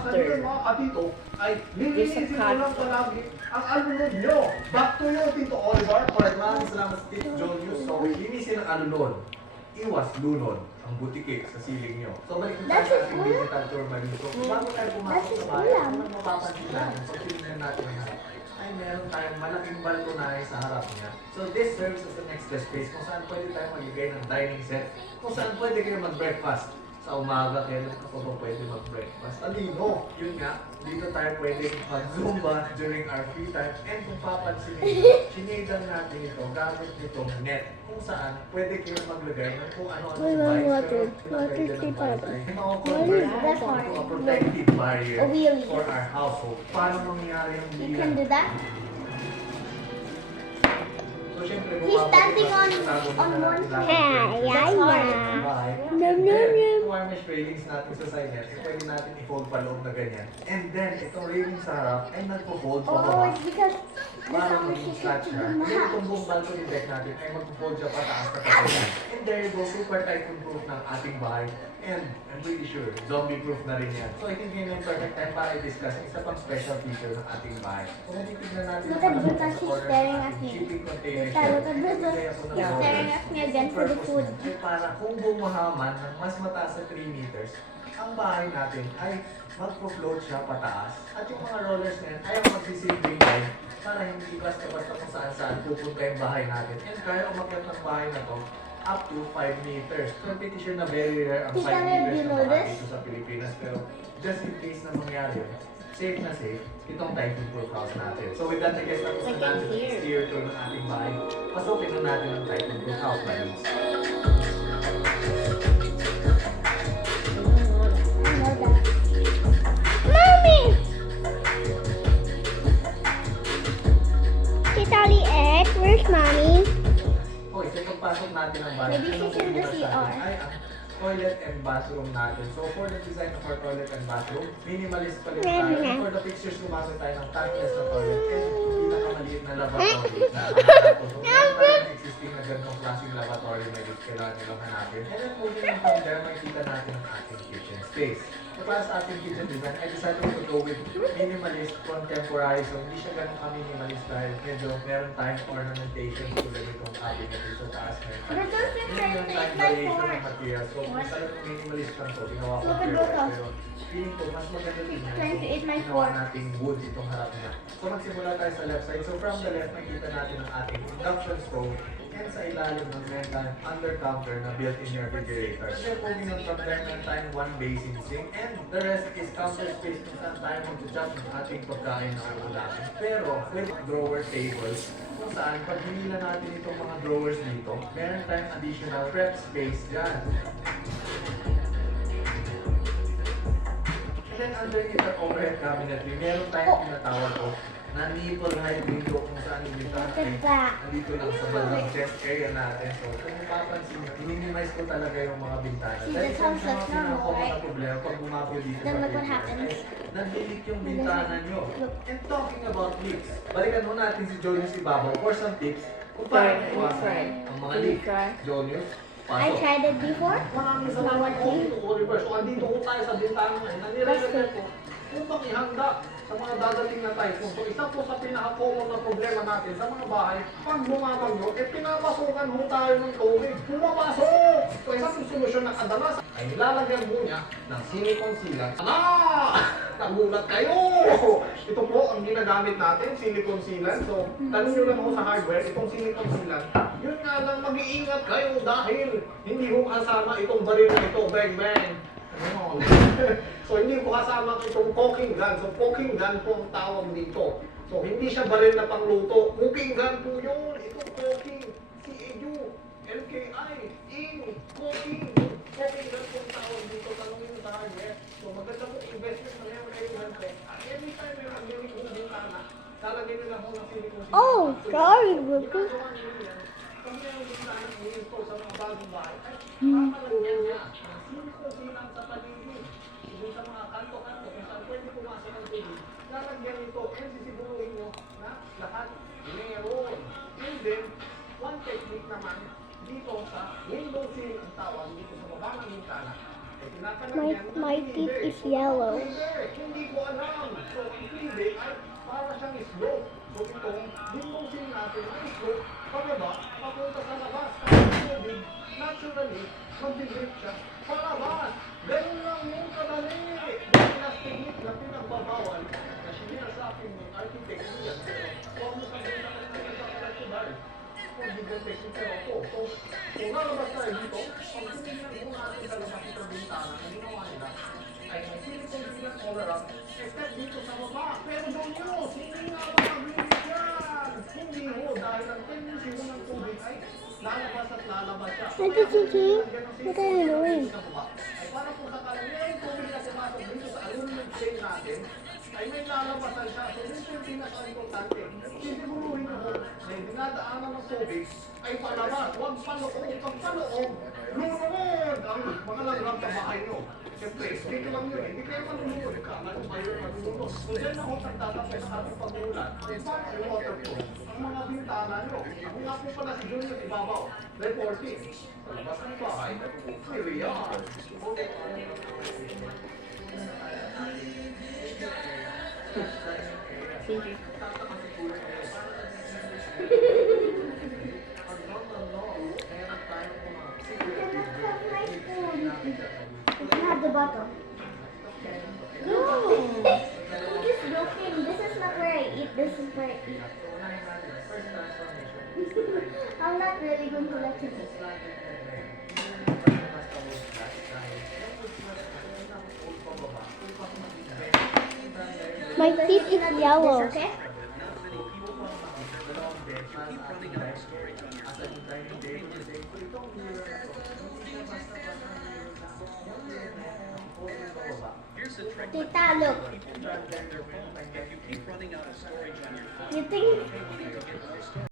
after mga katito, ay there's a lilinisin cut. mo lang palagi ang alulod nyo. Back to you, Tito Oliver. Alright, maraming salamat sa Tito Jolius. So, linisin ang alulod. Iwas lunod ang butike sa siling nyo. So, balik tayo sa ating digital tour mali. So, bago tayo pumasok sa bahay, ano mapapansin natin? So, tinignan natin na ay meron tayong malaking balkonahe sa harap niya. So, this serves as an extra space kung saan pwede tayo magbigay ng dining set, kung saan pwede kayo mag-breakfast. Sa umaga, kailan ako ba pwede mag-breakfast? Talino! Yun nga, dito tayo pwede mag-zumba during our free time. And kung papansin nyo, sinidan natin ito gamit nitong net. Kung saan, pwede kayo maglagay ng kung ano-ano device. Pero pwede ng bonsai. Mga-convert into a protective barrier for our household. Paano mangyari ang You can do that? So, syempre, He's standing on one foot. Yeah. Wireless railings natin sa side net, pwede natin i-fold pa loob na ganyan. And then, itong railing sa harap ay nagpo-fold pa Oh, baba. it's because Para maging flat siya. Then, itong buong balcony deck natin ay magpo-fold siya pataas na pataas. And there you go, super typhoon-proof ng ating bahay. And I'm pretty sure, zombie-proof na rin yan. So I think yun yung perfect time para i-discuss ang isa pang special feature ng ating bahay. Kung natitignan natin Look at Buta, she's staring at me. shipping container Buta, look at Buta. Kaya po She's staring at me again for the food. ay para kung bumahaman ng mas mataas sa 3 meters, ang bahay natin ay magpo-float siya pataas. At yung mga rollers na yan ay ang magsisilbing line para hindi basta-basta kung saan-saan pupunta yung bahay natin. And kaya umakyat ng bahay na to up to 5 meters. So, I'm pretty sure na very rare ang 5 Tita, meters you na know bahay this? dito sa Pilipinas. Pero just in case na mangyari yun, safe na safe, itong typhoon-proof house natin. So with that, I guess tapos na natin ang exterior tour ng ating bahay. Pasukin na natin ang typhoon-proof house, buddies. Mommy! Tita Liet, where's Mommy? Okay, so pagpasok natin ang bahay, Maybe she's in the CR. ay ang toilet and bathroom natin. So for the design of our toilet and bathroom, minimalist pa rin tayo. And for the fixtures, lumasa tayo ng tankless na toilet and pinakamaliit na lavatory na hanapin. So meron tayong existing na ganitong klaseng lavatory na kailangan nilang hanapin. And then moving on from there, makikita natin ang ating kitchen space. So para sa ating kitchen design, I decided to go with minimalist contemporary. So hindi siya ganun ka-minimalist dahil medyo meron tayong ornamentation tulad itong cabinet sa taas. But those Yun different, yung time it's my variation fork. ng material. So kung talagang minimalist lang to, ginawa ko Look at fair Lotus. pero feeling ko mas maganda din yan. Trying to eat my Ginawa fork. nating wood itong harap niya. So magsimula tayo sa left side. So from the left, makita natin ang ating induction stove. And sa ilalim ng meron tayong under counter na built-in refrigerator. And then moving on from there, meron tayong one basin sink. And the rest is counter space kung saan tayo mag-chop ng ating pagkain na uulamin. Pero with drawer tables, kung saan pag hinila natin itong mga drawers dito, meron tayong additional prep space dyan. And then underneath the overhead cabinetry, meron tayong tinatawag ko na nipple height window kung saan yung bintana Look ay at that. nandito lang sa bandang chest area natin. So kung mapapansin nyo, minimize ko talaga yung mga bintana. See, Dahil this kung house sa mga looks normal, pinaka-common na right? problema, pag bumabyo dito Then sa look what Pilipinas, happens. ay nag-delete yung bintana nyo. Look. And talking about leaks, balikan mo natin si Jonius Ibabaw for some tips kung paano Try, iwasan try. ang mga Can you leaks. try? Jonius, I pasok. tried it before. Maraming salamat po, Oliver. So, andito ko tayo sa bintana ngayon. Nanire-refer ko upang ihanda sa mga dadating na typhoon. So, isa po sa pinaka-common na problema natin sa mga bahay, pag bumabagyo, pinapasukan mo tayo ng tubig. Pumapasok! So, isang solusyon na kadalas ay nilalagyan mo niya ng silicone sealant. Nagulat kayo! Ito po ang ginagamit natin, silicone sealant. So, tanong nyo lang ako sa hardware, itong silicone sealant. Yun nga lang, mag-iingat kayo dahil hindi mo kasama itong baril na ito, bang bang. Ano? So, hindi po kasama itong cooking gun. So, cooking gun po ang tawag dito. So, hindi siya baril na pangluto. Cooking gun po yun. Itong cooking. C-A-U. L-K-I. In. Cooking. Cooking gun po ang tawag dito. Tanongin mo sa hardware. So, maganda po investment na meron kayo ganito. Every time may mag-gamit mo ng bintana, lalagyan nyo lang po ng silicone. Oh, sorry, Buta. Ginagawa nyo yan. Kung meron bintana i-install sa mga bagong bahay, ay kakalagyan niya ng silicone sealant sa paligid. Doon sa mga kanto-kanto kung saan pwede pumasok ang tubig, lalagyan nito and sisiguruhin nyo na lahat meron. And then, one technique naman dito sa window sill ang tawag dito sa baba ng bintana My teeth is yellow. Hindi ko alam. So, ang hindi ay para siyang slope. So, ditong sin natin ang slope, pababa, papunta sa labas. Kasi ang tubig, naturally, mag-drip siya palabas. Ganun lang yung kadali. Yung technique na pinagbabawal, na sinasapin mo, architect mo yan, pero huwag mo sabihin na nagkakalatibay. Kung hindi yung technique, pero ako. So, kung lalabas tayo dito, pag tumignan mo natin sa labas ito bintana, na ginawa nila, ay may silicone silang tolerant, except dito sa baba. Pero don't use, hindi nga makablinis yan. Hindi mo, dahil ang tendency mo ng tubig ay lalabas at lalabas siya. What did you do? What are you doing? Ay para po sa karamihan tubig na pumasok dito sa aluminum chain natin, ay may lalabasan siya. So dito yung pinaka-importante. Sisiguruhin mo na yung dinadaanan ng tubig ay palabas. Huwag paloob. Pag paloob, lumunog ang mga langgam sa bahay nyo. Siyempre, dito lang yun. Hindi kayo manunod ka. Ano ba yun? Manunod. So dyan ako nagtatapos sa ating pag-uulan. Paano yung waterproof? Ang mga bintana nyo. Ako nga po pala si Junior Ibabaw. Reporting. Sa labas ng bahay, may riyan. You can have the bottle. No! It is broken. This is not where I eat. This is where I eat. I'm not really going to let you eat. My teeth is yellow. Okay? Tita, look. If you keep running out of storage on your phone, You think